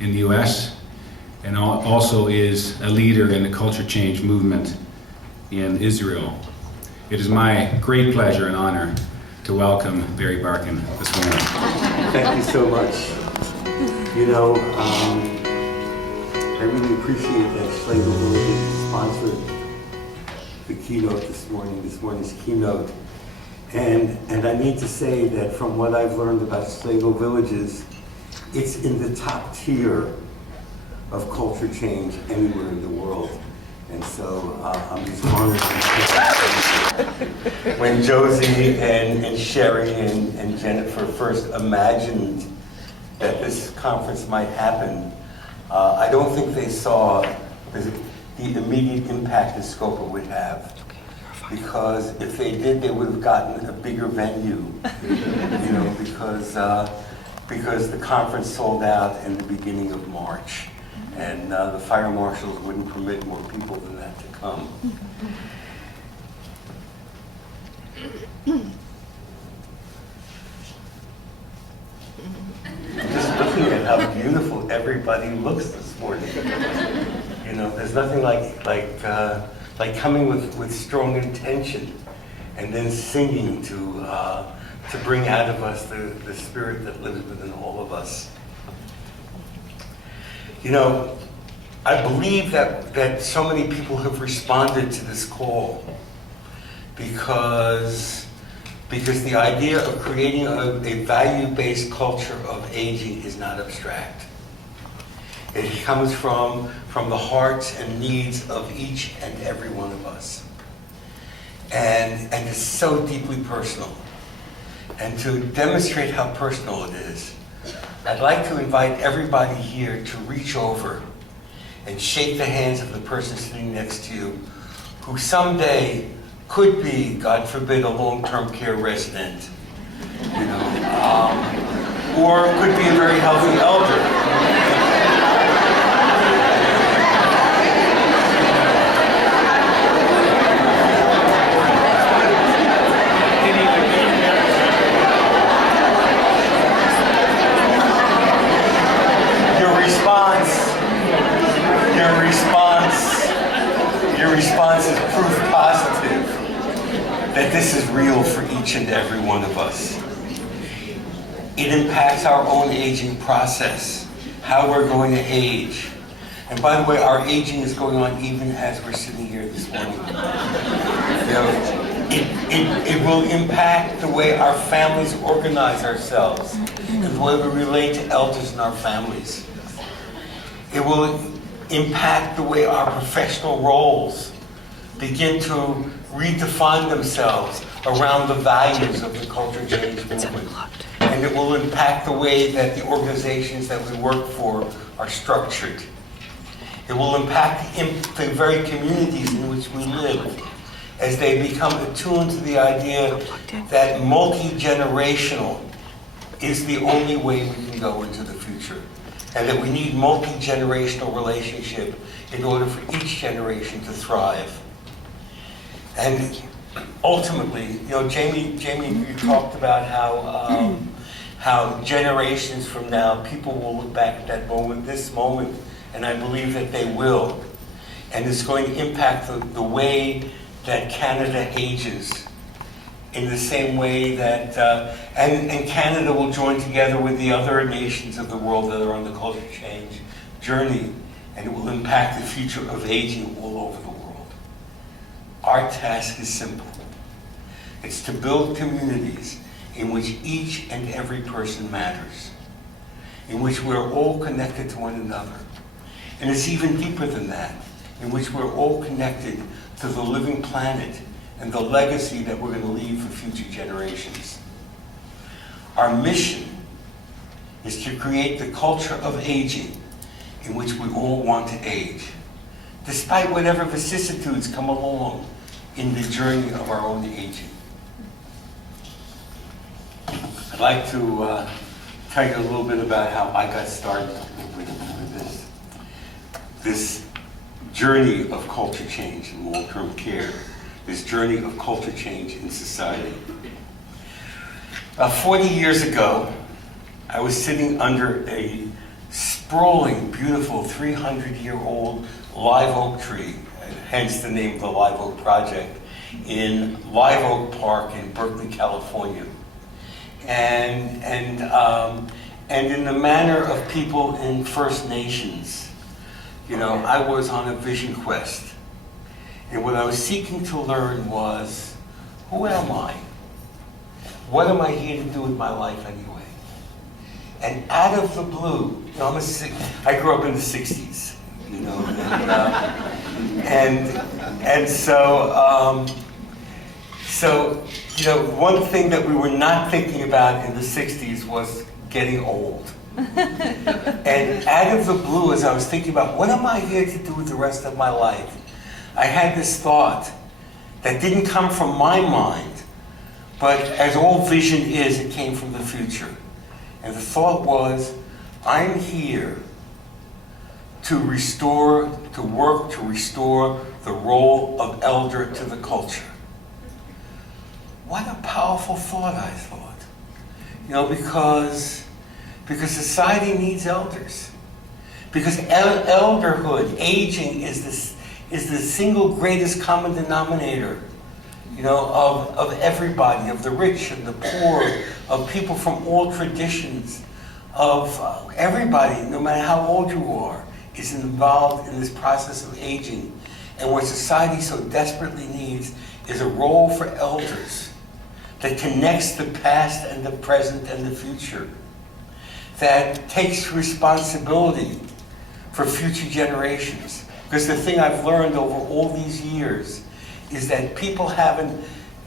in the US, and also is a leader in the culture change movement in Israel. It is my great pleasure and honor to welcome Barry Barkan this morning. Thank you so much. You know, I really appreciate that Schlegel-UW sponsored the keynote this morning's keynote. And I need to say that from what I've learned about Schlegel Villages, it's in the top tier of culture change anywhere in the world. And so I'm just honored. When Josie and Sherry and Jennifer first imagined that this conference might happen, I don't think they saw the immediate impact and scope it would have. Because if they did, they would have gotten a bigger venue, you know, because the conference sold out in the beginning of March, and the fire marshals wouldn't permit more people than that to come. I'm just looking at how beautiful everybody looks this morning. You know, there's nothing like coming with strong intention and then singing to bring out of us the spirit that lives within all of us. You know, I believe that so many people have responded to this call because the idea of creating a value-based culture of aging is not abstract. It comes from the hearts and needs of each and every one of us. And it's so deeply personal. And to demonstrate how personal it is, I'd like to invite everybody here to reach over and shake the hands of the person sitting next to you who someday could be, God forbid, a long-term care resident, you know, or could be a very healthy elder. Your response is proof positive that this is real for each and every one of us. It impacts our own aging process, how we're going to age. And by the way, our aging is going on even as we're sitting here this morning. You know, it will impact the way our families organize ourselves and the way we relate to elders in our families. It will impact the way our professional roles begin to redefine themselves around the values of the culture change movement. And it will impact the way that the organizations that we work for are structured. It will impact the very communities in which we live as they become attuned to the idea that multi-generational is the only way we can go into the future. And that we need multi-generational relationship in order for each generation to thrive. And ultimately, you know, Jamie, you talked about how generations from now, people will look back at that moment, this moment, and I believe that they will. And it's going to impact the way that Canada ages in the same way that, and Canada will join together with the other nations of the world that are on the culture change journey, and it will impact the future of aging all over the world. Our task is simple. It's to build communities in which each and every person matters, in which we're all connected to one another. And it's even deeper than that, in which we're all connected to the living planet and the legacy that we're going to leave for future generations. Our mission is to create the culture of aging in which we all want to age, despite whatever vicissitudes come along in the journey of our own aging. I'd like to tell you a little bit about how I got started with this journey of culture change in long-term care, this journey of culture change in society. About 40 years ago, I was sitting under a sprawling, beautiful 300-year-old live oak tree, hence the name of the Live Oak Project, in Live Oak Park in Berkeley, California. And in the manner of people in First Nations, I was on a vision quest. And what I was seeking to learn was, who am I? What am I here to do with my life anyway? And out of the blue, I grew up in the 60s, so one thing that we were not thinking about in the 60s was getting old. And out of the blue, as I was thinking about what am I here to do with the rest of my life, I had this thought that didn't come from my mind, but as all vision is, it came from the future. And the thought was, I'm here to work to restore the role of elder to the culture. What a powerful thought, I thought. Because society needs elders. Because elderhood, aging, is the single greatest common denominator, of everybody, of the rich and the poor, of people from all traditions, of everybody, no matter how old you are, is involved in this process of aging. And what society so desperately needs is a role for elders that connects the past and the present and the future, that takes responsibility for future generations. Because the thing I've learned over all these years is that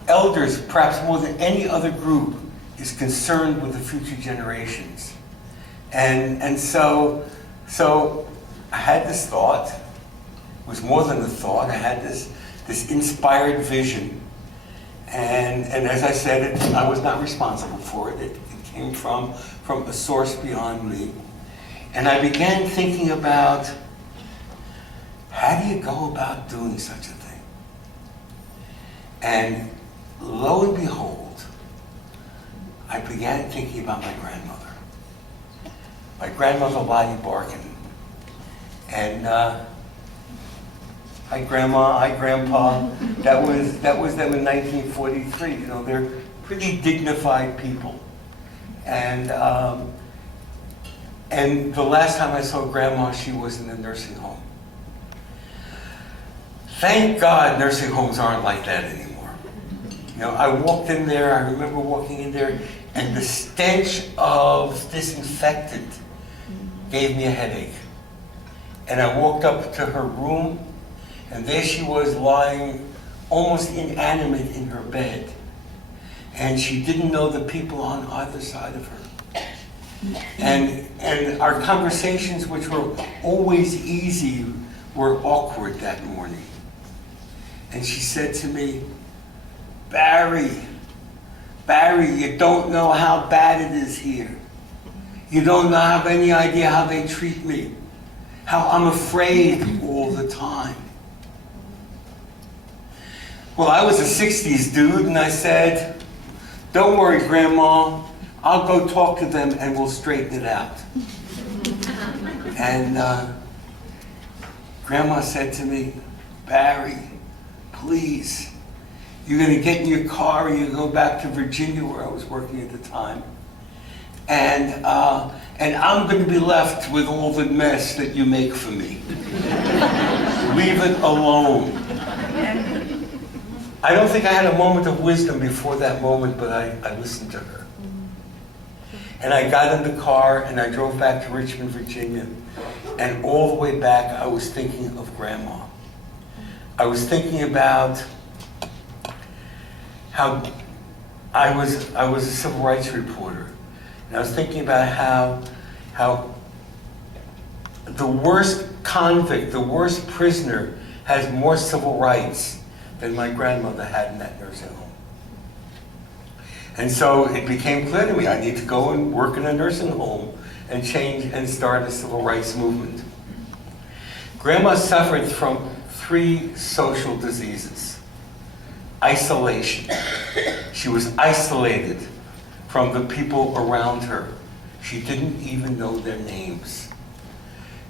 elders, perhaps more than any other group, is concerned with the future generations. And so I had this thought. It was more than a thought. I had this inspired vision. And as I said, I was not responsible for it. It came from a source beyond me. And I began thinking about, how do you go about doing such a thing? And lo and behold, I began thinking about my grandmother. My grandmother, Barry Barkan. And hi grandma, hi grandpa. That was them in 1943. They're pretty dignified people. And the last time I saw grandma, she was in a nursing home. Thank God nursing homes aren't like that anymore. I walked in there, I remember walking in there, and the stench of disinfectant gave me a headache. And I walked up to her room, and there she was lying almost inanimate in her bed. And she didn't know the people on either side of her. And our conversations, which were always easy, were awkward that morning. And she said to me, Barry, you don't know how bad it is here. You don't have any idea how they treat me, how I'm afraid all the time. Well, I was a 60s dude, and I said, don't worry, Grandma, I'll go talk to them and we'll straighten it out. And Grandma said to me, Barry, please, you're going to get in your car and you go back to Virginia, where I was working at the time, and I'm going to be left with all the mess that you make for me. Leave it alone. I don't think I had a moment of wisdom before that moment, but I listened to her. And I got in the car and I drove back to Richmond, Virginia. And all the way back, I was thinking of Grandma. I was thinking about how I was a civil rights reporter. And I was thinking about how the worst convict, the worst prisoner, has more civil rights than my grandmother had in that nursing home. And so it became clear to me, I need to go and work in a nursing home and change and start a civil rights movement. Grandma suffered from 3 social diseases. Isolation. She was isolated from the people around her. She didn't even know their names.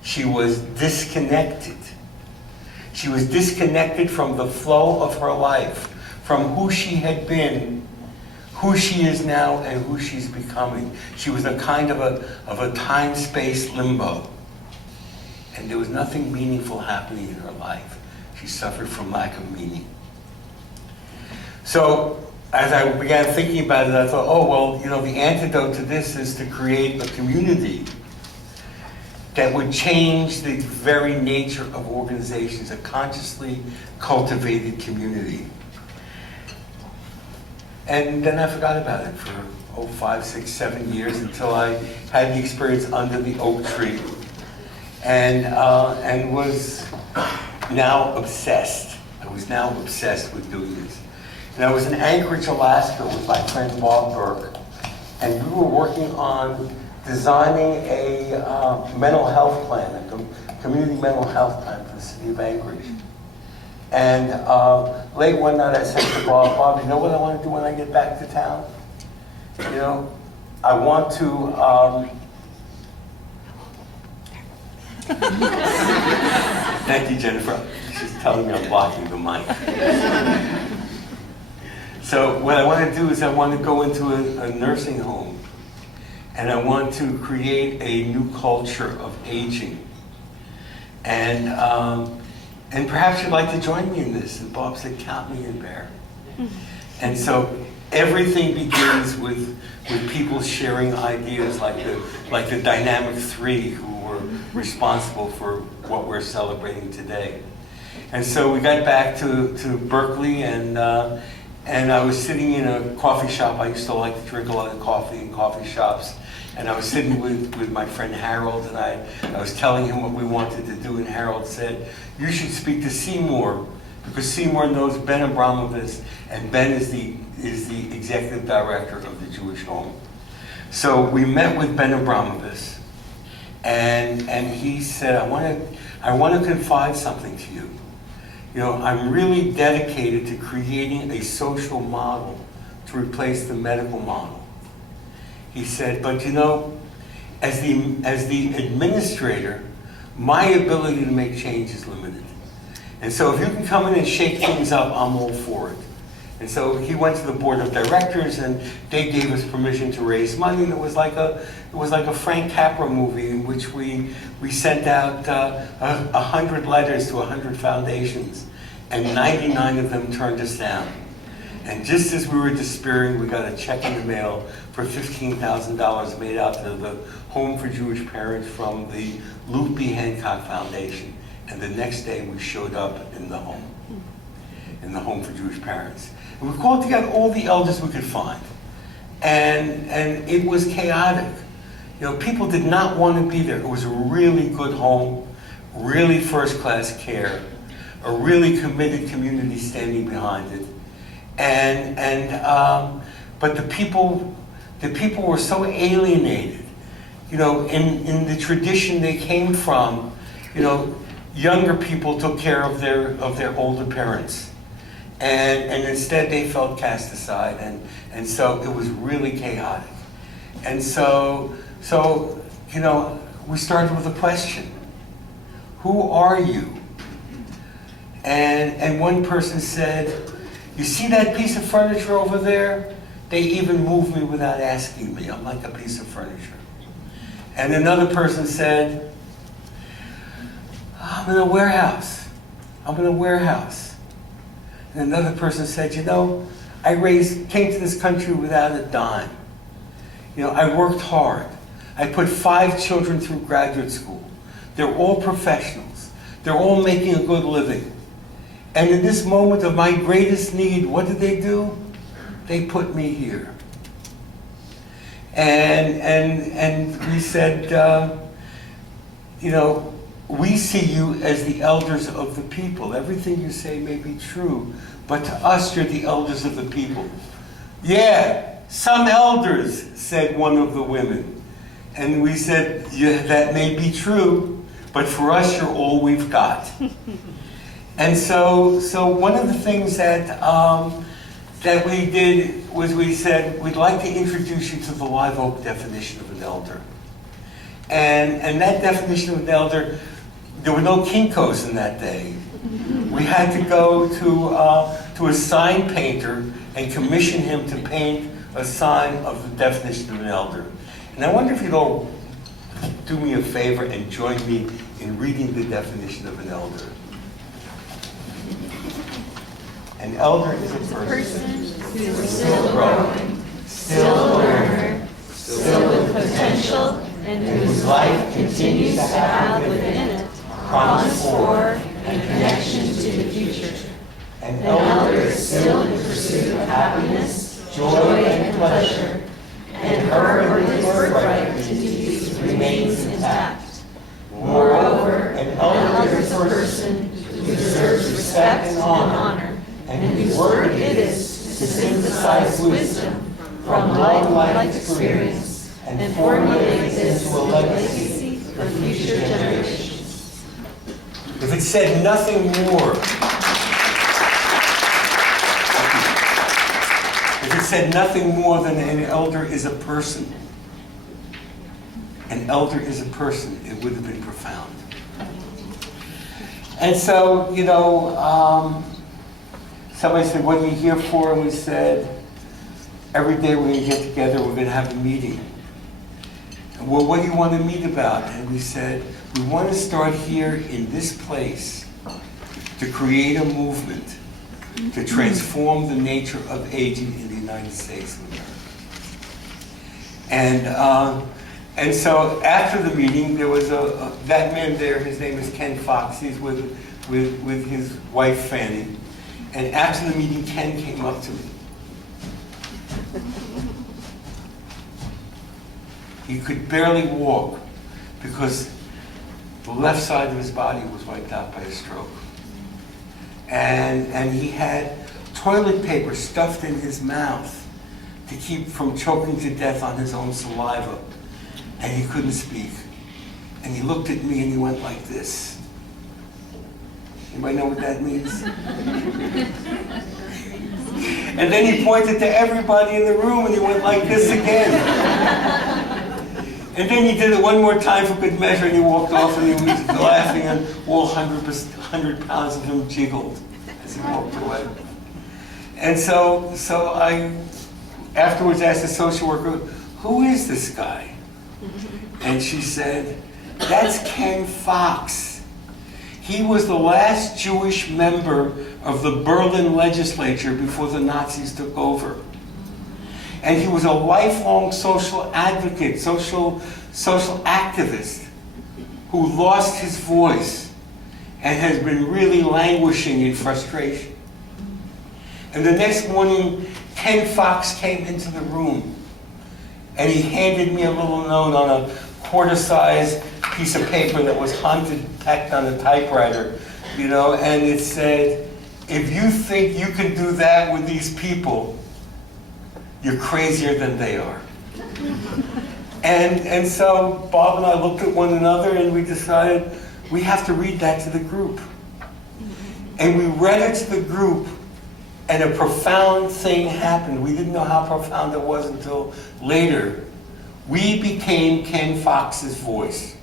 She was disconnected. She was disconnected from the flow of her life, from who she had been, who she is now, and who she's becoming. She was a kind of a time-space limbo. And there was nothing meaningful happening in her life. She suffered from lack of meaning. So, as I began thinking about it, I thought, oh, well, you know, the antidote to this is to create a community that would change the very nature of organizations, a consciously cultivated community. And then I forgot about it for 5, 6, 7 years until I had the experience under the oak tree and was now obsessed. I was now obsessed with doing this. And I was in Anchorage, Alaska with my friend Bob Burke, and we were working on designing a mental health plan, a community mental health plan for the city of Anchorage. And late one night I said to Bob, you know what I want to do when I get back to town? You know, I want to, thank you, Jennifer. She's telling me I'm blocking the mic. So what I want to do is I want to go into a nursing home, and I want to create a new culture of aging. And perhaps you'd like to join me in this. And Bob said, count me in, Bear. And so everything begins with people sharing ideas like the dynamic three who were responsible for what we're celebrating today. And so we got back to Berkeley, and I was sitting in a coffee shop. I used to like to drink a lot of coffee in coffee shops. And I was sitting with my friend Harold, and I was telling him what we wanted to do, and Harold said, you should speak to Seymour, because Seymour knows Ben Abramovitz, and Ben is the executive director of the Jewish Home. So we met with Ben Abramovitz, and he said, I want to confide something to you. You know, I'm really dedicated to creating a social model to replace the medical model. He said, but you know, as the administrator, my ability to make change is limited. And so if you can come in and shake things up, I'm all for it. And so he went to the board of directors, and they gave us permission to raise money. And it was like a Frank Capra movie in which we sent out 100 letters to 100 foundations, and 99 of them turned us down. And just as we were despairing, we got a check in the mail for $15,000 made out to the Home for Jewish Parents from the Luke B. Hancock Foundation. And the next day we showed up in the Home for Jewish Parents. And we called together all the elders we could find. And it was chaotic. You know, people did not want to be there. It was a really good home, really first-class care, a really committed community standing behind it. But the people were so alienated. You know, in the tradition they came from, you know, younger people took care of their older parents, and instead they felt cast aside, and so it was really chaotic. And so you know, we started with a question: who are you? And one person said, you see that piece of furniture over there? They even move me without asking me. I'm like a piece of furniture. And another person said, I'm in a warehouse. I'm in a warehouse. And another person said, you know, I came to this country without a dime. You know, I worked hard. I put 5 children through graduate school. They're all professionals. They're all making a good living. And in this moment of my greatest need, what did they do? They put me here. And we said, you know, we see you as the elders of the people. Everything you say may be true, but to us, you're the elders of the people. Yeah, some elders, said one of the women. And we said, yeah, that may be true, but for us, you're all we've got. And so one of the things that we did was we said, we'd like to introduce you to the Live Oak definition of an elder. And that definition of an elder, there were no Kinkos in that day. We had to go to a sign painter and commission him to paint a sign of the definition of an elder. And I wonder if you'd all do me a favor and join me in reading the definition of an elder. An elder is a person who is still growing, still a learner, still with potential, and whose life continues to have within it promise for and connection to the future. An elder is still in pursuit of happiness, joy, and pleasure, and her or his birthright to youth remains intact. Moreover, an elder is a person who deserves respect and honor, and whose work it is to synthesize wisdom from long life experience and formulate this into a legacy for future generations. If it said nothing more, if it said nothing more than an elder is a person, an elder is a person, it would have been profound. And so, you know, somebody said, what are you here for? And we said, every day we're going to get together, we're going to have a meeting. Well, what do you want to meet about? And we said, we want to start here in this place to create a movement to transform the nature of aging in the United States of America. And so after the meeting, there was that man there, his name is Ken Fox, he's with his wife Fanny. And after the meeting, Ken came up to me. He could barely walk because the left side of his body was wiped out by a stroke. And he had toilet paper stuffed in his mouth to keep from choking to death on his own saliva. And he couldn't speak. And he looked at me and he went like this. Anybody know what that means? And then he pointed to everybody in the room and he went like this again. And then he did it one more time for good measure and he walked off and he was laughing and all 100 pounds of him jiggled as he walked away. And so I afterwards asked the social worker, who is this guy? And she said, that's Ken Fox. He was the last Jewish member of the Berlin legislature before the Nazis took over. And he was a lifelong social advocate, social activist who lost his voice and has been really languishing in frustration. And the next morning, Ken Fox came into the room and he handed me a little note on a quarter-size piece of paper that was tacked on a typewriter, you know, and it said, if you think you can do that with these people, you're crazier than they are. And so Bob and I looked at one another and we decided we have to read that to the group. And we read it to the group and a profound thing happened. We didn't know how profound it was until later. We became Ken Fox's voice.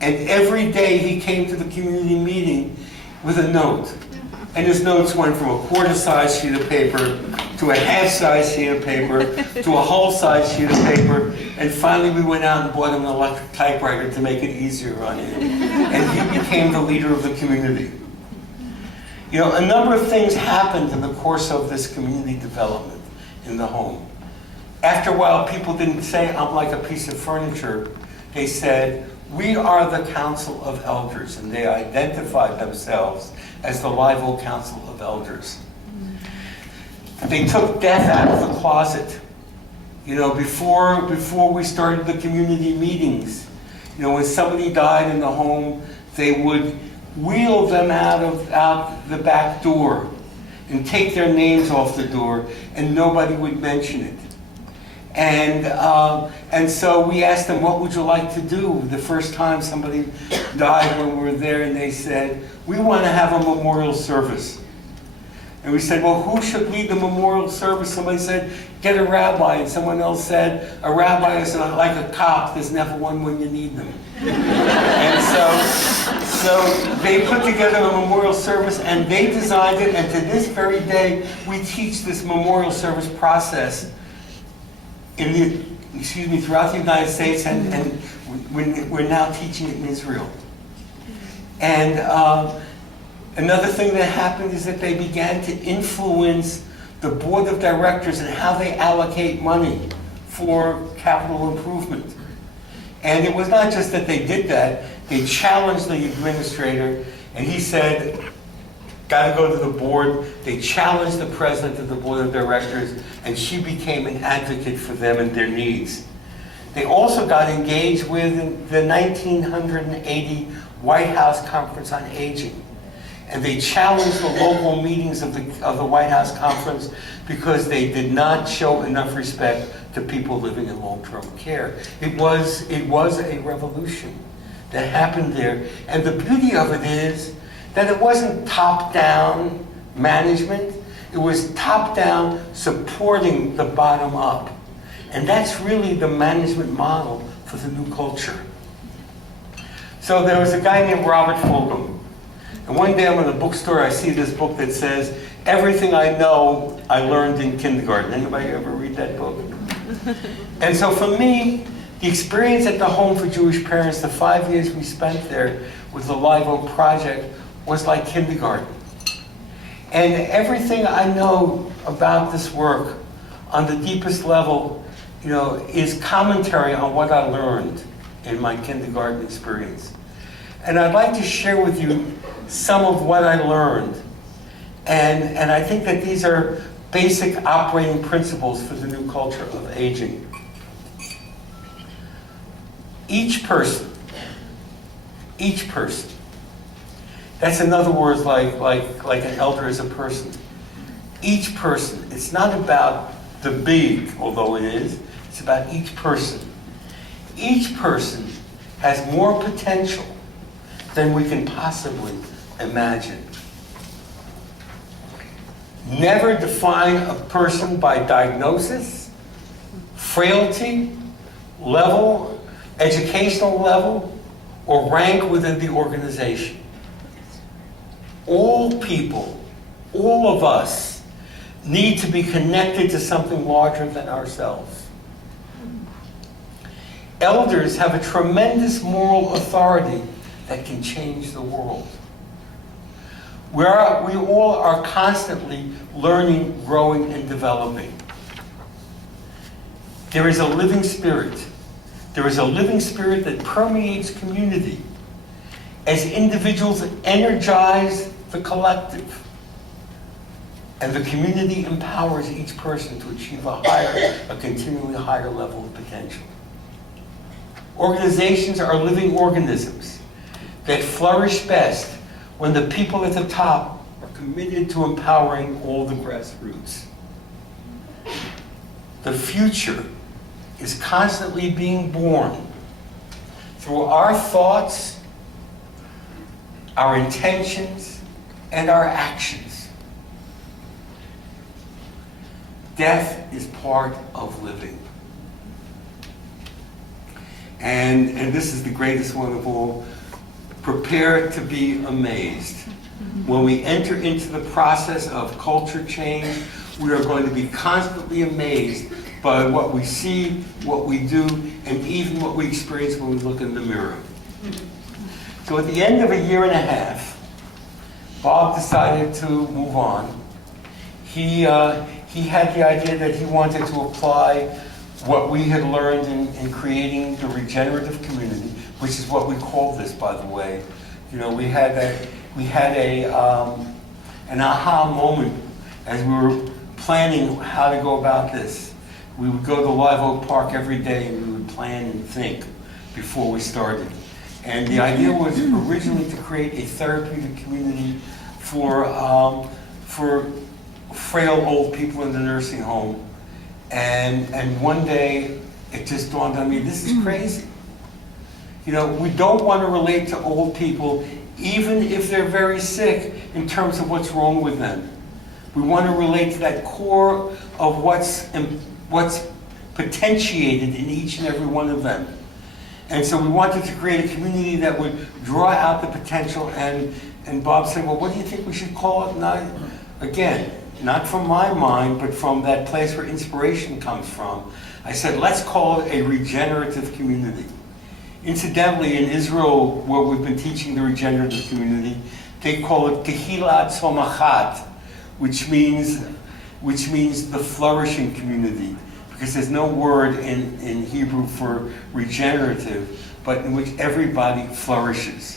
And every day he came to the community meeting with a note. And his notes went from a quarter-size sheet of paper to a half-size sheet of paper to a whole-size sheet of paper. And finally we went out and bought him an electric typewriter to make it easier on him. And he became the leader of the community. You know, a number of things happened in the course of this community development in the home. After a while, people didn't say, I'm like a piece of furniture. They said, we are the Council of Elders, and they identified themselves as the Live Oak Council of Elders. They took death out of the closet. You know, before we started the community meetings, you know, when somebody died in the home, they would wheel them out the back door and take their names off the door, and nobody would mention it. And so we asked them, what would you like to do the first time somebody died when we were there? And they said, we want to have a memorial service. And we said, well, who should lead the memorial service? Somebody said, get a rabbi. And someone else said, a rabbi is like a cop. There's never one when you need them. And so they put together a memorial service, and they designed it. And to this very day, we teach this memorial service process throughout the United States, and we're now teaching it in Israel. And another thing that happened is that they began to influence the board of directors and how they allocate money for capital improvement. And it was not just that they did that, they challenged the administrator, and he said, got to go to the board. They challenged the president of the board of directors, and she became an advocate for them and their needs. They also got engaged with the 1980 White House Conference on Aging. And they challenged the local meetings of the White House Conference because they did not show enough respect to people living in long-term care. It was a revolution that happened there. And the beauty of it is that it wasn't top-down management. It was top-down supporting the bottom up. And that's really the management model for the new culture. So there was a guy named Robert Fulgham. And one day I'm in a bookstore, I see this book that says, Everything I Know I Learned in Kindergarten. Anybody ever read that book? And so for me, the experience at the Home for Jewish Parents, the 5 years we spent there with the Live Oak Project, was like kindergarten. And everything I know about this work on the deepest level, is commentary on what I learned in my kindergarten experience. And I'd like to share with you some of what I learned. And I think that these are basic operating principles for the new culture of aging. Each person, that's in other words like an elder is a person. Each person, it's not about the big, although it is, it's about each person. Each person has more potential than we can possibly imagine. Never define a person by diagnosis, frailty, level, educational level, or rank within the organization. All people, all of us, need to be connected to something larger than ourselves. Elders have a tremendous moral authority that can change the world. We all are constantly learning, growing, and developing. There is a living spirit. There is a living spirit that permeates community as individuals energize the collective. And the community empowers each person to achieve a continually higher level of potential. Organizations are living organisms that flourish best when the people at the top are committed to empowering all the grassroots. The future is constantly being born through our thoughts, our intentions, and our actions. Death is part of living. And this is the greatest one of all. Prepare to be amazed. When we enter into the process of culture change, we are going to be constantly amazed by what we see, what we do, and even what we experience when we look in the mirror. So at the end of a year and a half, Bob decided to move on. He had the idea that he wanted to apply what we had learned in creating the regenerative community, which is what we call this, by the way. We had an aha moment as we were planning how to go about this. We would go to Live Oak Park every day and we would plan and think before we started. And the idea was originally to create a therapeutic community for frail old people in the nursing home. And one day it just dawned on me, this is crazy. We don't want to relate to old people, even if they're very sick, in terms of what's wrong with them. We want to relate to that core of what's potentiated in each and every one of them. And so we wanted to create a community that would draw out the potential, and Bob said, well, what do you think we should call it? Again, not from my mind, but from that place where inspiration comes from. I said, let's call it a regenerative community. Incidentally, in Israel, where we've been teaching the regenerative community, they call it Kehilat Somachat, which means the flourishing community, because there's no word in Hebrew for regenerative, but in which everybody flourishes.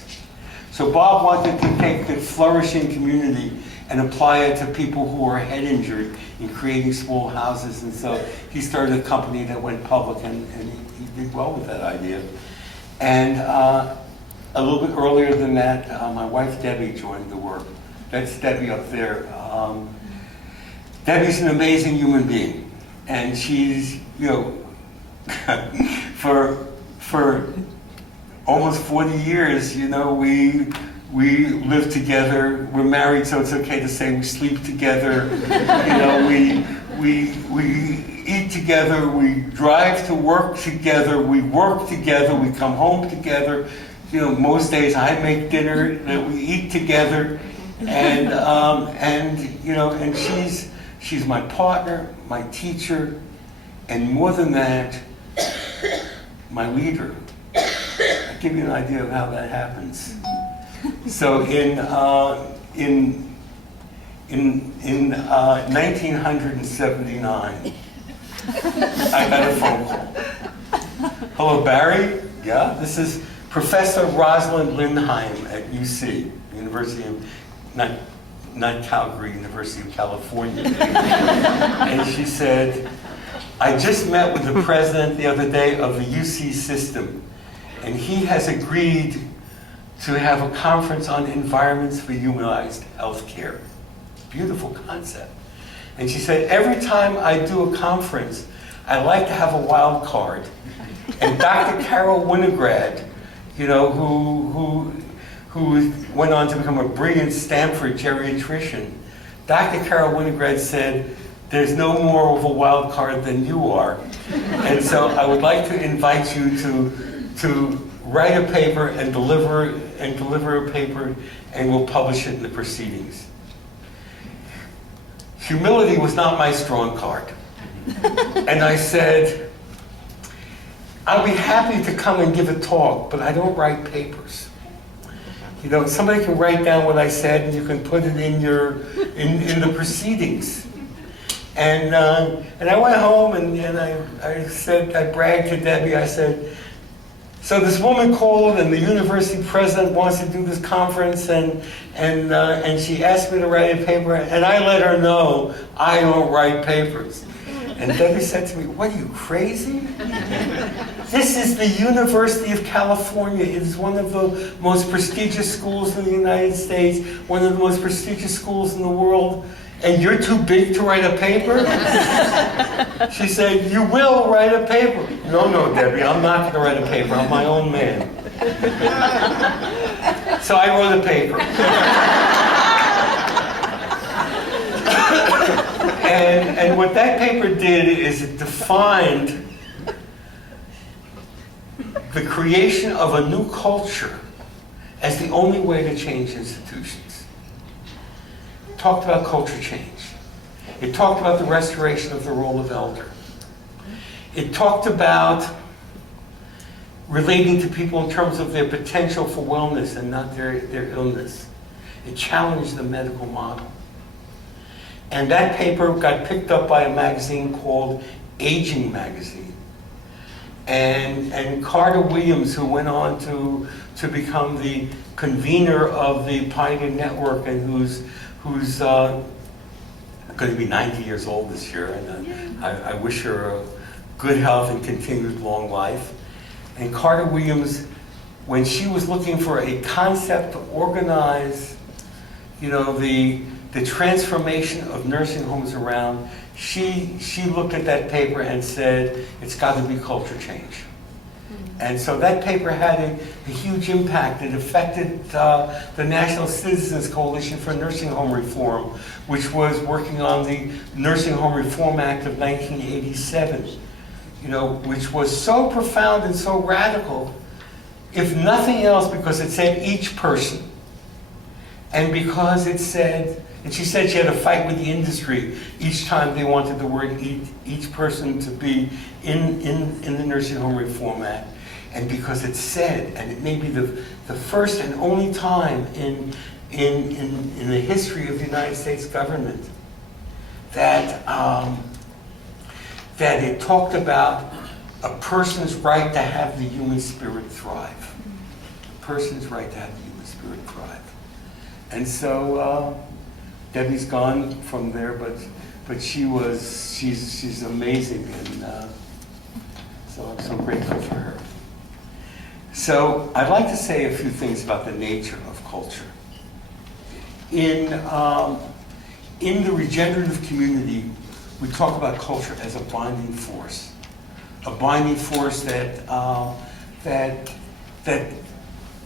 So Bob wanted to take the flourishing community and apply it to people who are head injured in creating small houses, and so he started a company that went public, and he did well with that idea. And a little bit earlier than that, my wife Debbie joined the work. That's Debbie up there. Debbie's an amazing human being, and she's, for almost 40 years, we live together. We're married, so it's okay to say we sleep together. We eat together. We drive to work together. We work together. We come home together. Most days I make dinner that we eat together, and she's my partner, my teacher, and more than that, my leader. I'll give you an idea of how that happens. So in 1979, I got a phone call. Hello, Barry? Yeah, this is Professor Rosalind Lindheim at UC, University of, not Calgary, University of California. And she said, I just met with the president the other day of the UC system, and he has agreed to have a conference on environments for humanized healthcare. Beautiful concept. And she said, every time I do a conference, I like to have a wild card. And Dr. Carol Winograd, who went on to become a brilliant Stanford geriatrician, Dr. Carol Winograd said, there's no more of a wild card than you are. And so I would like to invite you to write a paper and deliver a paper, and we'll publish it in the proceedings. Humility was not my strong card. And I said, I'll be happy to come and give a talk, but I don't write papers. Somebody can write down what I said, and you can put it in the proceedings. And I went home, and I bragged to Debbie. I said, so this woman called, and the university president wants to do this conference, and she asked me to write a paper, and I let her know I don't write papers. And Debbie said to me, what, are you crazy? This is the University of California. It is one of the most prestigious schools in the United States, one of the most prestigious schools in the world, and you're too big to write a paper? She said, you will write a paper. No, Debbie, I'm not going to write a paper. I'm my own man. So I wrote a paper. And what that paper did is it defined the creation of a new culture as the only way to change institutions. It talked about culture change. It talked about the restoration of the role of elder. It talked about relating to people in terms of their potential for wellness and not their illness. It challenged the medical model. And that paper got picked up by a magazine called Aging Magazine. And Carter Williams, who went on to become the convener of the Pioneer Network, and who's going to be 90 years old this year, and I wish her good health and continued long life. And Carter Williams, when she was looking for a concept to organize, the transformation of nursing homes around, she looked at that paper and said, it's got to be culture change. And so that paper had a huge impact. It affected the National Citizens Coalition for Nursing Home Reform, which was working on the Nursing Home Reform Act of 1987, which was so profound and so radical, if nothing else, because it said each person. And because it said, and she said she had a fight with the industry each time they wanted the word each person to be in the Nursing Home Reform Act. And because it said, and it may be the first and only time in the history of the United States government that it talked about a person's right to have the human spirit thrive. A person's right to have the human spirit thrive. And so Debbie's gone from there, but she's amazing, and so I'm so grateful for her. So I'd like to say a few things about the nature of culture. In the regenerative community, we talk about culture as a binding force that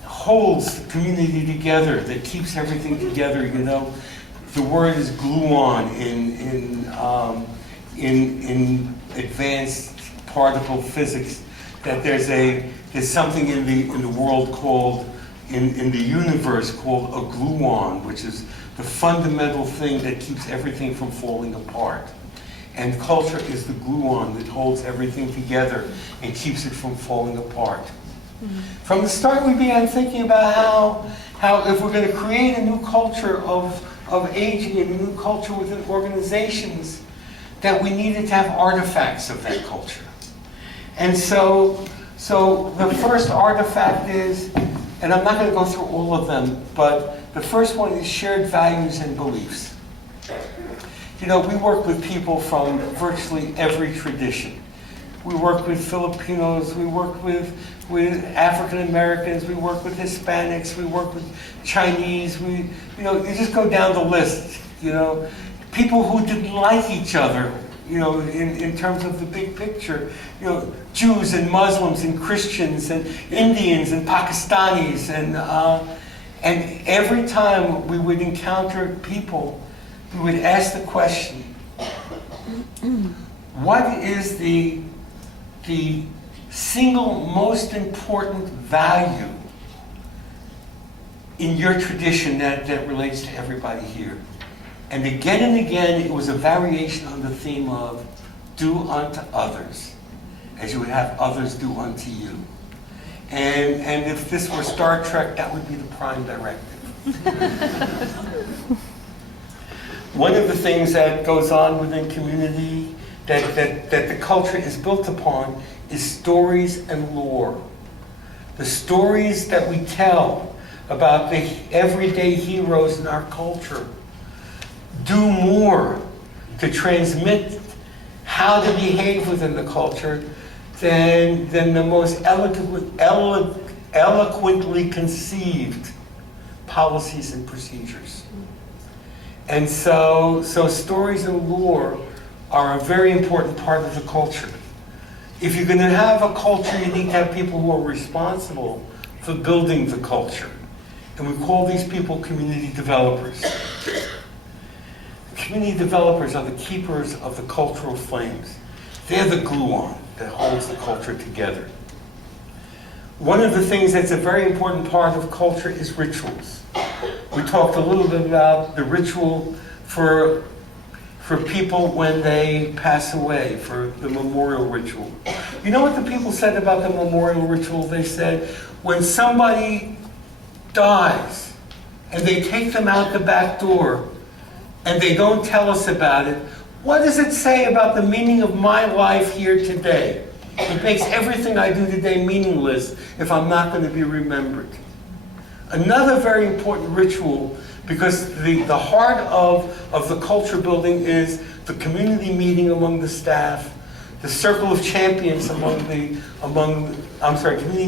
holds the community together, that keeps everything together. The word is gluon in advanced particle physics. That there's something in the world called, in the universe called a gluon, which is the fundamental thing that keeps everything from falling apart. And culture is the gluon that holds everything together and keeps it from falling apart. Mm-hmm. From the start, we began thinking about how if we're going to create a new culture of aging and a new culture within organizations, that we needed to have artifacts of that culture. And so the first artifact is, and I'm not going to go through all of them, but the first one is shared values and beliefs. We work with people from virtually every tradition. We work with Filipinos, we work with African Americans, we work with Hispanics, we work with Chinese, you just go down the list, people who didn't like each other, in terms of the big picture, Jews and Muslims and Christians and Indians and Pakistanis, and every time we would encounter people, we would ask the question, what is the single most important value in your tradition that relates to everybody here? And again, it was a variation on the theme of do unto others as you would have others do unto you. And if this were Star Trek, that would be the prime directive. One of the things that goes on within community that the culture is built upon is stories and lore. The stories that we tell about the everyday heroes in our culture do more to transmit how to behave within the culture than the most eloquently conceived policies and procedures. And so stories and lore are a very important part of the culture. If you're going to have a culture, you need to have people who are responsible for building the culture. And we call these people community developers. Community developers are the keepers of the cultural flames. They're the gluon that holds the culture together. One of the things that's a very important part of culture is rituals. We talked a little bit about the ritual for people when they pass away, for the memorial ritual. You know what the people said about the memorial ritual? They said, when somebody dies and they take them out the back door and they don't tell us about it, what does it say about the meaning of my life here today? It makes everything I do today meaningless if I'm not going to be remembered. Another very important ritual, because the heart of the culture building is the community meeting among the staff, the circle of champions community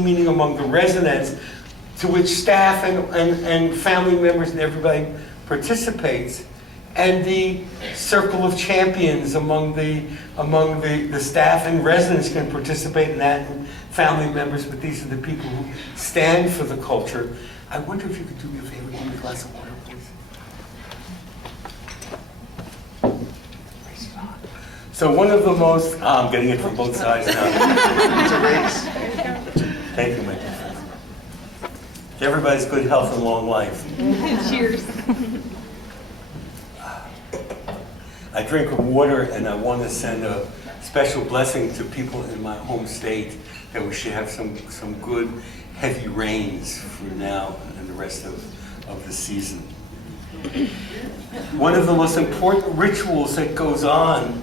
meeting among the residents, to which staff and family members and everybody participates. and the circle of champions among the staff and residents can participate in that, and family members, but these are the people who stand for the culture. I wonder if you could do me a favor, give me a glass of water, please. So one of the most, I'm getting it from both sides now. It's a race. Thank you, my dear friend. Everybody's good health and long life. Cheers. I drink water, and I want to send a special blessing to people in my home state that we should have some good heavy rains for now and the rest of the season. One of the most important rituals that goes on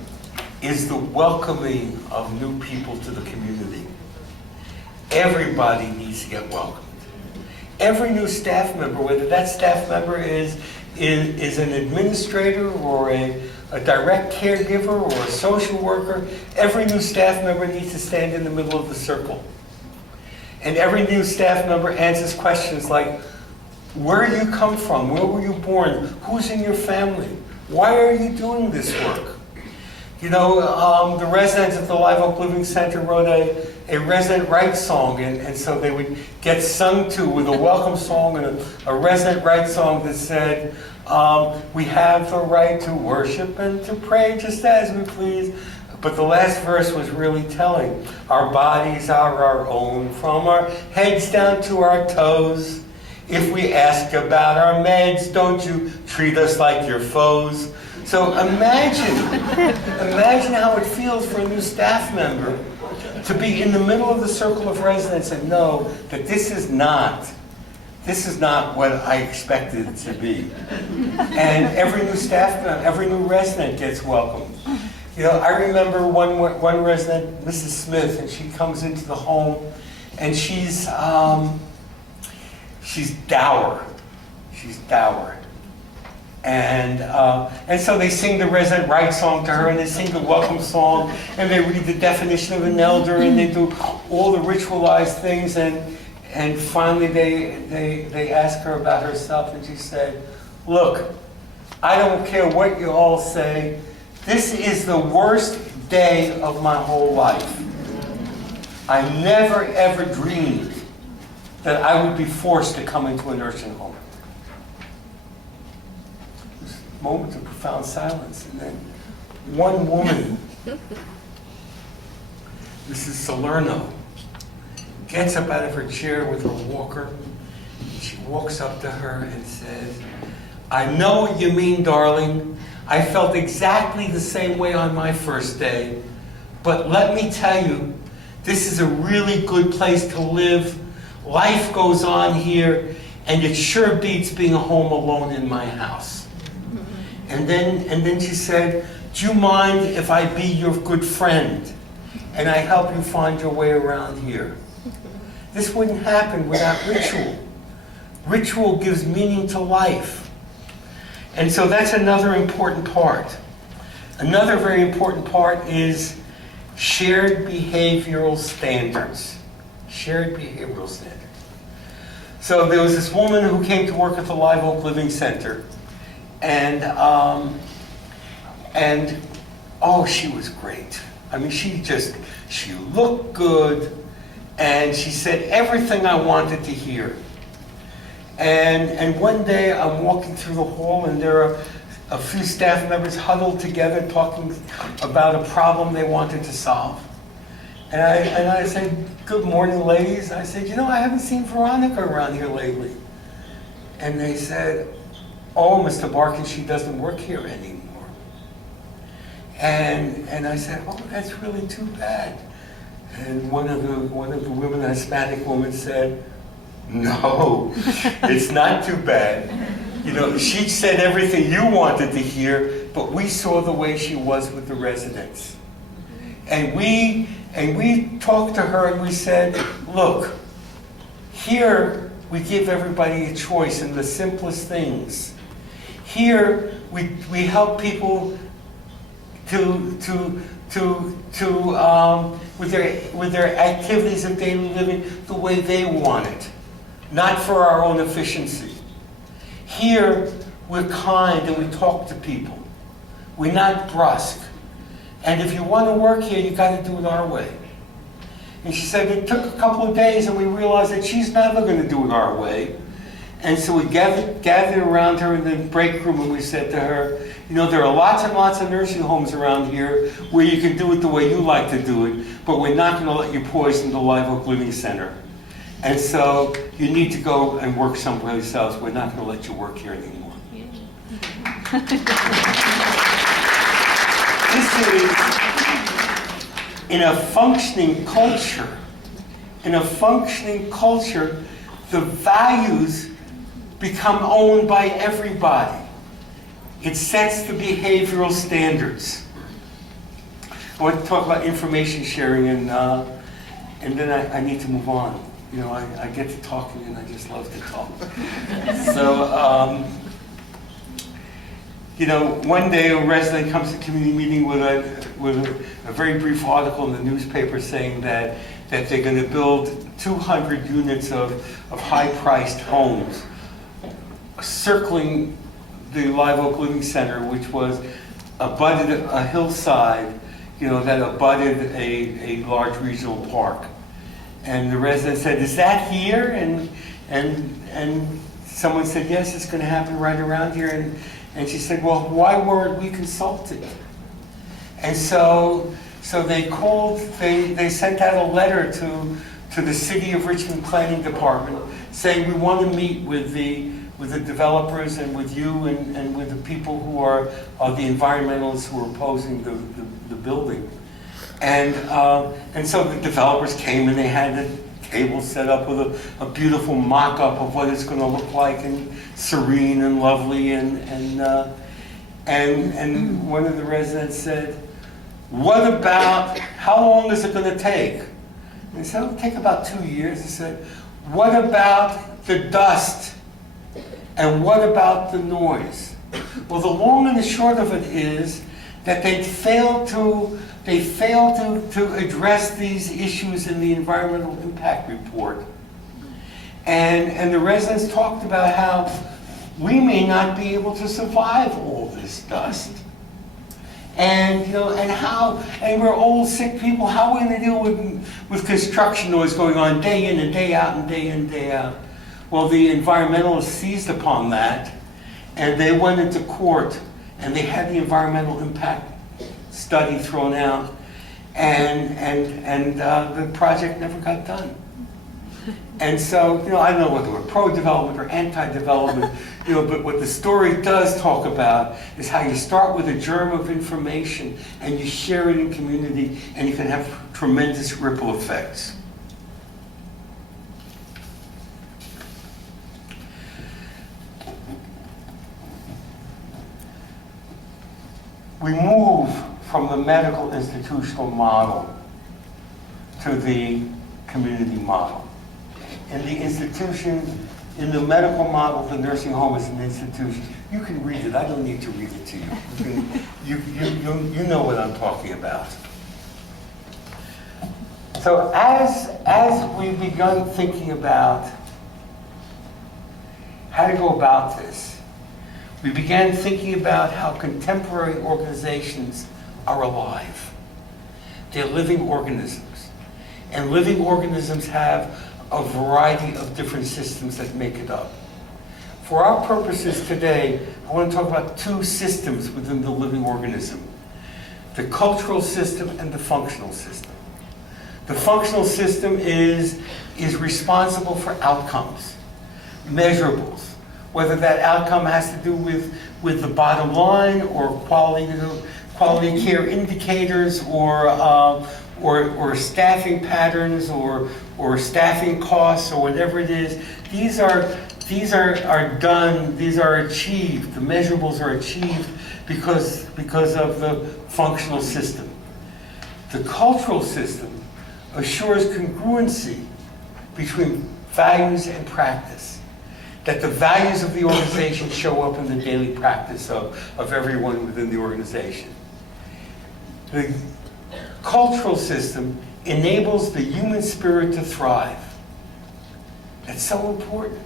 is the welcoming of new people to the community. Everybody needs to get welcomed. Every new staff member, whether that staff member is an administrator or a direct caregiver or a social worker, every new staff member needs to stand in the middle of the circle. And every new staff member answers questions like, where do you come from? Where were you born? Who's in your family? Why are you doing this work? You know, the residents at the Live Oak Living Center wrote a resident rights song, and so they would get sung to with a welcome song and a resident rights song that said, we have the right to worship and to pray just as we please. But the last verse was really telling. Our bodies are our own, from our heads down to our toes. If we ask about our meds, don't you treat us like your foes. So imagine how it feels for a new staff member to be in the middle of the circle of residents and know that this is not what I expected it to be. And every new staff member, every new resident gets welcomed. You know, I remember one resident, Mrs. Smith, and she comes into the home, and she's dour. She's dour. And so they sing the resident rights song to her, and they sing the welcome song, and they read the definition of an elder, and they do all the ritualized things, and finally they ask her about herself, and she said, look, I don't care what you all say, this is the worst day of my whole life. I never ever dreamed that I would be forced to come into a nursing home. Moments of profound silence, and then one woman, Mrs. Salerno, gets up out of her chair with her walker, and she walks up to her and says, I know what you mean, darling. I felt exactly the same way on my first day, but let me tell you, this is a really good place to live. Life goes on here, and it sure beats being home alone in my house. And then she said, do you mind if I be your good friend and I help you find your way around here? This wouldn't happen without ritual. Ritual gives meaning to life. And so that's another important part. Another very important part is shared behavioral standards. Shared behavioral standards. So there was this woman who came to work at the Live Oak Living Center, and oh, she was great. I mean, she looked good, and she said everything I wanted to hear. And one day I'm walking through the hall, and there are a few staff members huddled together talking about a problem they wanted to solve. And I said, good morning, ladies. I said, you know, I haven't seen Veronica around here lately. And they said, oh, Mr. Barkan, she doesn't work here anymore. And I said, oh, that's really too bad. And one of the women, a Hispanic woman, said, no, it's not too bad. You know, she said everything you wanted to hear, but we saw the way she was with the residents. And we talked to her and we said, look, here we give everybody a choice in the simplest things. Here we help people with their activities of daily living the way they want it, not for our own efficiency. Here we're kind, and we talk to people. We're not brusque. And if you want to work here, you got to do it our way. And she said it took a couple of days, and we realized that she's never going to do it our way. And so we gathered around her in the break room, and we said to her, you know, there are lots and lots of nursing homes around here where you can do it the way you like to do it, but we're not going to let you poison the Live Oak Living Center. And so you need to go and work someplace else. We're not going to let you work here anymore. This is, in a functioning culture, the values become owned by everybody. It sets the behavioral standards. I want to talk about information sharing, and then I need to move on. You know, I get to talking, and I just love to talk. So, you know, one day a resident comes to community meeting with a very brief article in the newspaper saying that they're going to build 200 units of high-priced homes circling the Live Oak Living Center, which was abutted a hillside, you know, that abutted a large regional park. And the resident said, "Is that here?" And someone said, "Yes, it's going to happen right around here." And she said, "Well, why weren't we consulted?" And so they called, they sent out a letter to the City of Richmond Planning Department saying, "We want to meet with the developers and with you and with the people who are the environmentalists who are opposing the building." And so the developers came, and they had the table set up with a beautiful mock-up of what it's going to look like, and serene and lovely. And one of the residents said, "What about, how long is it going to take?" And they said, "It'll take about 2 years." They said, "What about the dust? And what about the noise?" Well, the long and the short of it is that they failed to address these issues in the environmental impact report. And the residents talked about how we may not be able to survive all this dust. And you know, and we're old, sick people. How are we going to deal with construction noise going on day in and day out and day in, day out? Well, the environmentalists seized upon that, and they went into court, and they had the environmental impact study thrown out, and the project never got done. And so, you know, I don't know whether we're pro-development or anti-development, you know, but what the story does talk about is how you start with a germ of information and you share it in community, and you can have tremendous ripple effects. We move from the medical institutional model to the community model. In the institution, in the medical model, the nursing home is an institution. You can read it. I don't need to read it to you. You know what I'm talking about. So as we've begun thinking about how to go about this, we began thinking about how contemporary organizations are alive. They're living organisms. And living organisms have a variety of different systems that make it up. For our purposes today, I want to talk about two systems within the living organism: the cultural system and the functional system. The functional system is responsible for outcomes, measurables, whether that outcome has to do with the bottom line or quality care indicators or staffing patterns or staffing costs or whatever it is. These are done, these are achieved, the measurables are achieved because of the functional system. The cultural system assures congruency between values and practice, that the values of the organization show up in the daily practice of everyone within the organization. The cultural system enables the human spirit to thrive. That's so important.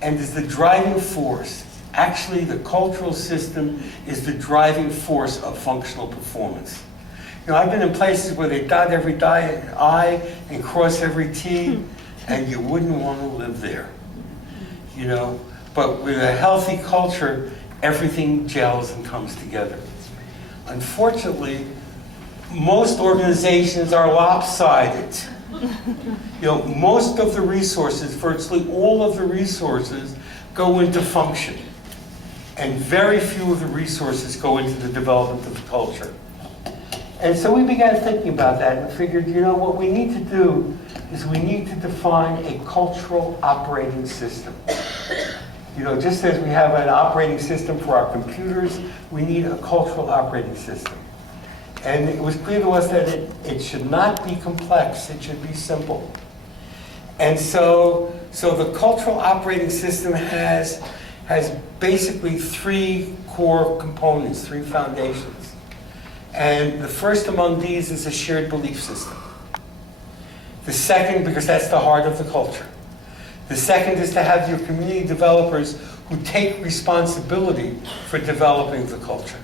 And is the driving force Actually, the cultural system is the driving force of functional performance. You know, I've been in places where they dot every I and cross every T, and you wouldn't want to live there. You know, but with a healthy culture, everything gels and comes together. Unfortunately, most organizations are lopsided. You know, most of the resources, virtually all of the resources, go into function. And very few of the resources go into the development of the culture. And so we began thinking about that and figured, you know, what we need to do is we need to define a cultural operating system. You know, just as we have an operating system for our computers, we need a cultural operating system. And it was clear to us that it should not be complex, it should be simple. And so the cultural operating system has basically three core components, three foundations. And the first among these is a shared belief system. The second, because that's the heart of the culture. The second is to have your community developers who take responsibility for developing the culture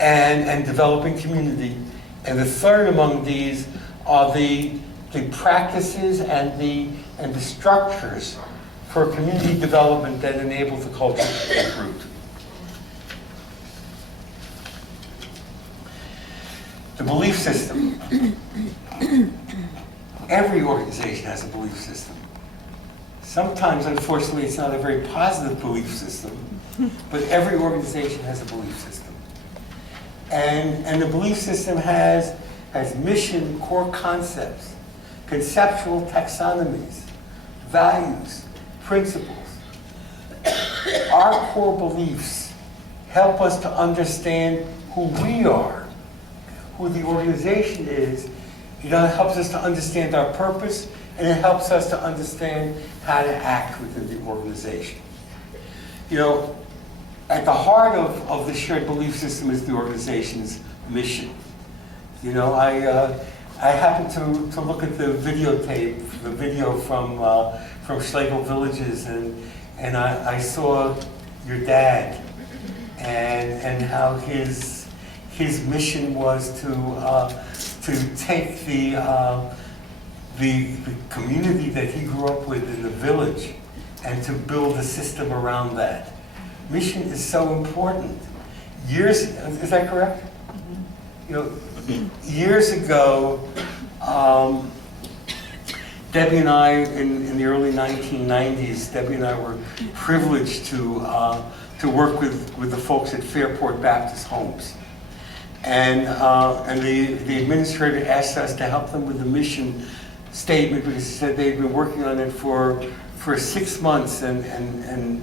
and developing community. And the third among these are the practices and the structures for community development that enable the culture to take root. The belief system. Every organization has a belief system. Sometimes, unfortunately, it's not a very positive belief system, but every organization has a belief system. And the belief system has mission, core concepts, conceptual taxonomies, values, principles. Our core beliefs help us to understand who we are, who the organization is. It helps us to understand our purpose, and it helps us to understand how to act within the organization. You know, at the heart of the shared belief system is the organization's mission. You know, I happened to look at the video from Schlegel Villages, and I saw your dad and how his mission was to take the community that he grew up with in the village and to build a system around that. Mission is so important. Is that correct? You know, years ago, Debbie and I, in the early 1990s, Debbie and I were privileged to work with the folks at Fairport Baptist Homes. And the administrator asked us to help them with the mission statement because he said they'd been working on it for 6 months and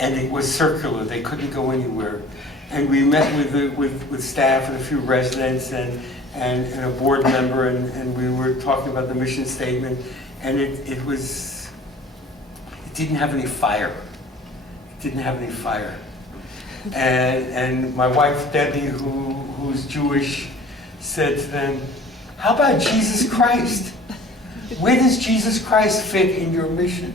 it was circular. They couldn't go anywhere. And we met with staff and a few residents and a board member, and we were talking about the mission statement, and it didn't have any fire. It didn't have any fire. And my wife Debbie, who's Jewish, said to them, "How about Jesus Christ? Where does Jesus Christ fit in your mission?"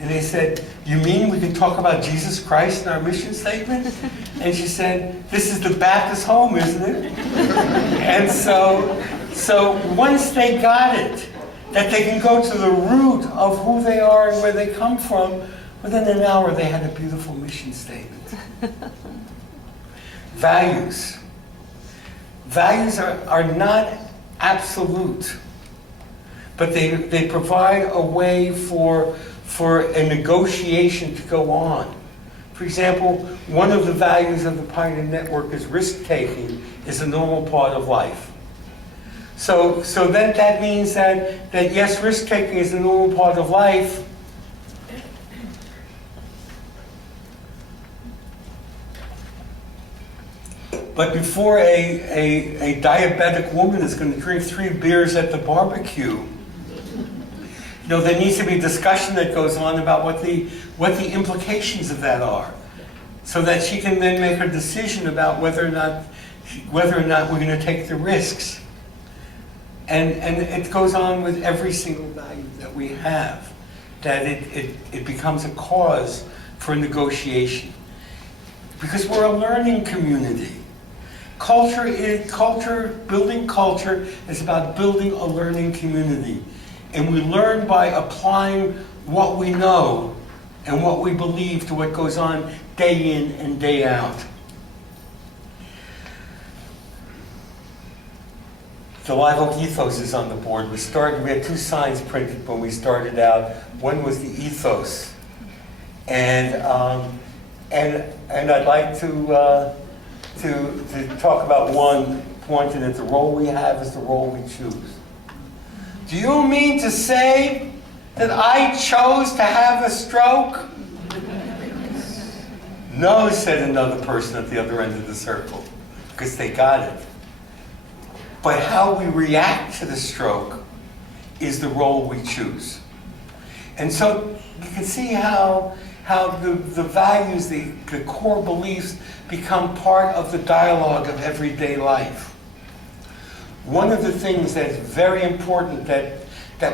And they said, "You mean we can talk about Jesus Christ in our mission statement?" And she said, "This is the Baptist home, isn't it?" And so once they got it, that they can go to the root of who they are and where they come from, within an hour they had a beautiful mission statement. Values. Values are not absolute, but they provide a way for a negotiation to go on. For example, one of the values of the Pioneer Network is risk-taking is a normal part of life. So that means that yes, risk-taking is a normal part of life, but before a diabetic woman is going to drink 3 beers at the barbecue, you know, there needs to be a discussion that goes on about what the implications of that are, so that she can then make her decision about whether or not we're going to take the risks. And it goes on with every single value that we have, that it becomes a cause for negotiation. Because we're a learning community. Building culture is about building a learning community. And we learn by applying what we know and what we believe to what goes on day in and day out. The Live Oak ethos is on the board. We had 2 signs printed when we started out. One was the ethos. And I'd like to talk about one, pointing that the role we have is the role we choose. Do you mean to say that I chose to have a stroke? No, said another person at the other end of the circle, because they got it. But how we react to the stroke is the role we choose. And so you can see how the values, the core beliefs become part of the dialogue of everyday life. One of the things that's very important that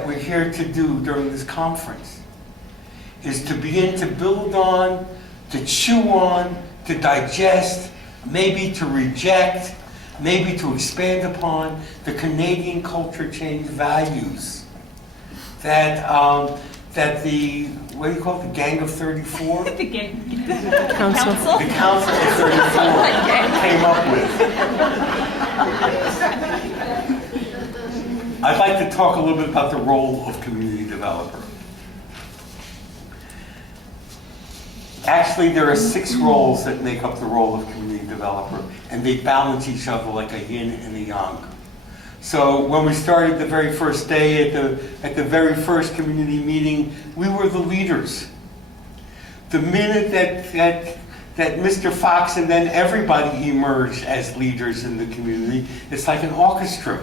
we're here to do during this conference is to begin to build on, to chew on, to digest, maybe to reject, maybe to expand upon the Canadian culture change values that the, what do you call it, the Gang of 34? The council. The Council of 34 came up with. I'd like to talk a little bit about the role of community developer. Actually, there are 6 roles that make up the role of community developer, and they balance each other like a yin and a yang. So when we started the very first day at the very first community meeting, we were the leaders. The minute that Mr. Fox and then everybody emerged as leaders in the community, it's like an orchestra.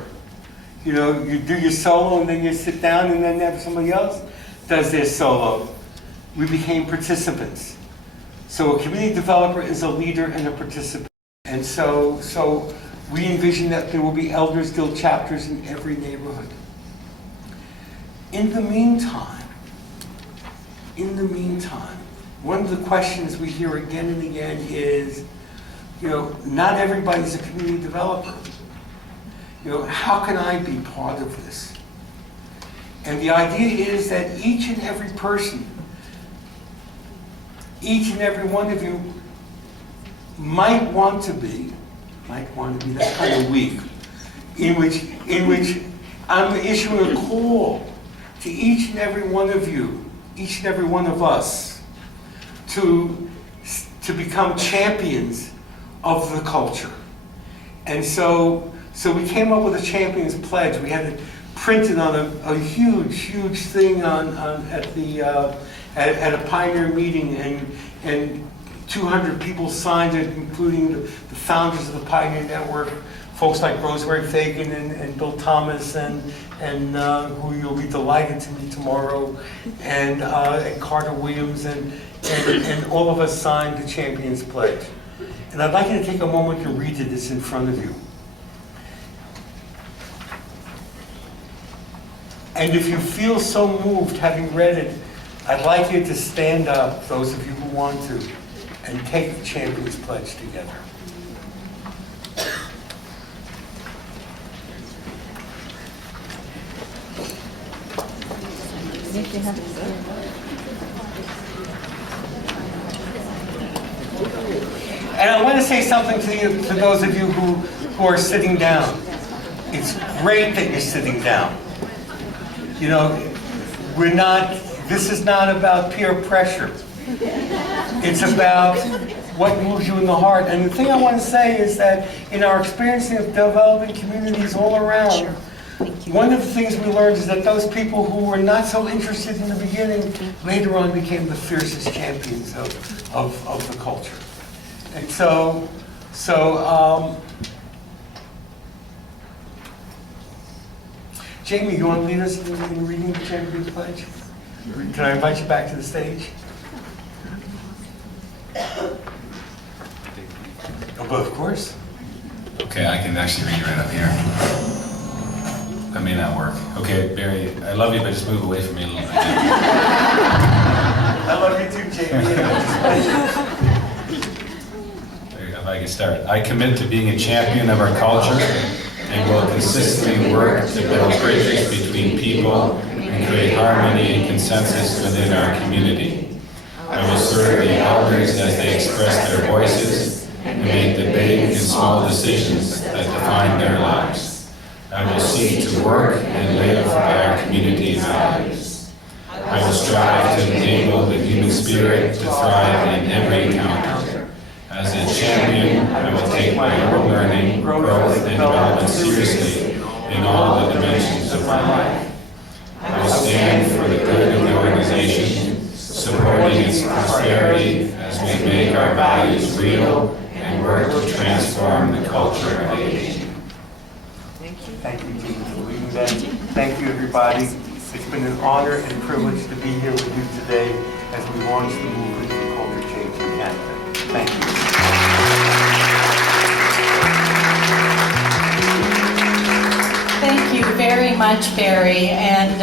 You know, you do your solo and then you sit down and then have somebody else does their solo. We became participants. So a community developer is a leader and a participant. And so we envision that there will be Elders Guild chapters in every neighborhood. In the meantime, one of the questions we hear again and again is, you know, not everybody's a community developer. You know, how can I be part of this? And the idea is that each and every person, each and every one of you might want to be, that's kind of weak, in which I'm issuing a call to each and every one of you, each and every one of us, to become champions of the culture. And so we came up with a Champions Pledge. We had it printed on a huge thing at a Pioneer meeting, and 200 people signed it, including the founders of the Pioneer Network, folks like Rosemary Fagan and Bill Thomas, and who you'll be delighted to meet tomorrow, and Carter Williams, and all of us signed the Champions Pledge. And I'd like you to take a moment to read it. It's in front of you. And if you feel so moved having read it, I'd like you to stand up, those of you who want to, and take the Champions Pledge together. And I want to say something to those of you who are sitting down. It's great that you're sitting down. You know, this is not about peer pressure. It's about what moves you in the heart. And the thing I want to say is that in our experience of developing communities all around, one of the things we learned is that those people who were not so interested in the beginning later on became the fiercest champions of the culture. And so Jamie, you want to lead us in reading the Champions Pledge? Can I invite you back to the stage? Oh, but of course. Okay, I can actually read right up here. That may not work. Okay, Barry, I love you, but just move away from me a little bit. I love you too, Jamie. If I can start. I commit to being a champion of our culture and will consistently work to build bridges between people and create harmony and consensus within our community. I will serve the elders as they express their voices and make the big and small decisions that define their lives. I will seek to work and live by our community values. I will strive to enable the human spirit to thrive in every encounter. As a champion, I will take my own learning, growth, and development seriously in all the dimensions of my life. I will stand for the good of the organization, supporting its prosperity as we make our values real and work to transform the culture of aging. Thank you, Gene, for leading that. Thank you, everybody. It's been an honor and privilege to be here with you today as we launch the movement for culture change in Canada. Thank you. Thank you very much, Barry. And